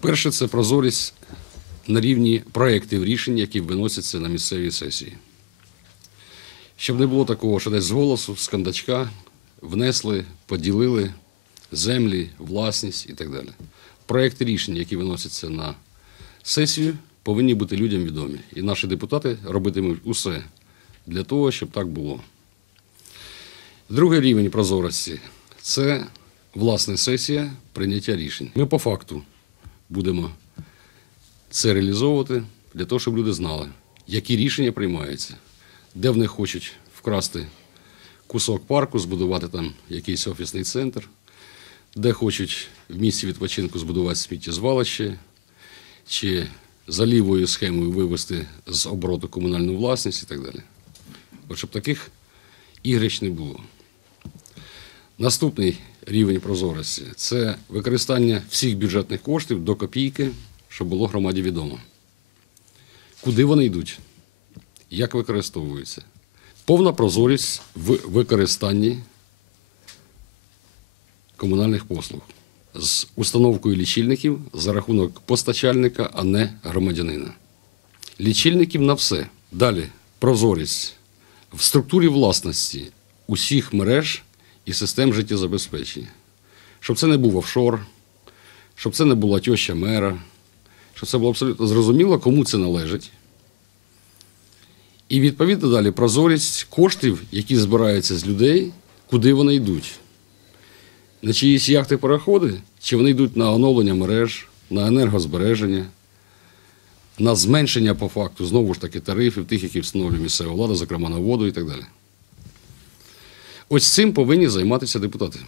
Перше це прозорість на рівні проєктів рішень, які виносяться на місцеві сесії. Щоб не було такого, що десь з голосу, з кондачка внесли, поділили землі, власність і так далі. Проєкти рішень, які виносяться на сесію, повинні бути людям відомі. І наші депутати робитимуть усе для того, щоб так було. Другий рівень прозорості це власне сесія прийняття рішень. Ми по факту будемо це реалізовувати для того, щоб люди знали, які рішення приймаються, де вони хочуть вкрасти кусок парку, збудувати там якийсь офісний центр, де хочуть в місці відпочинку збудувати сміттєзвалище, чи за лівою схемою вивести з обороту комунальну власність і так далі. От щоб таких ігрищ не було. Наступний рівень прозорості це використання всіх бюджетних коштів до копійки, щоб було громаді відомо. Куди вони йдуть, як використовуються. Повна прозорість в використанні комунальних послуг з установкою лічильників за рахунок постачальника, а не громадянина. Лічильників на все. Далі прозорість в структурі власності усіх мереж і систем життєзабезпечення. Щоб це не був офшор, щоб це не була тьоща мера, щоб це було абсолютно зрозуміло, кому це належить. І відповідно далі прозорість коштів, які збираються з людей, куди вони йдуть. На чиїсь яхти пароходи, чи вони йдуть на оновлення мереж, на енергозбереження, на зменшення по факту, знову ж таки, тарифів, тих, які встановлює місцева влада, зокрема на воду і так далі. Ось цим повинні займатися депутати.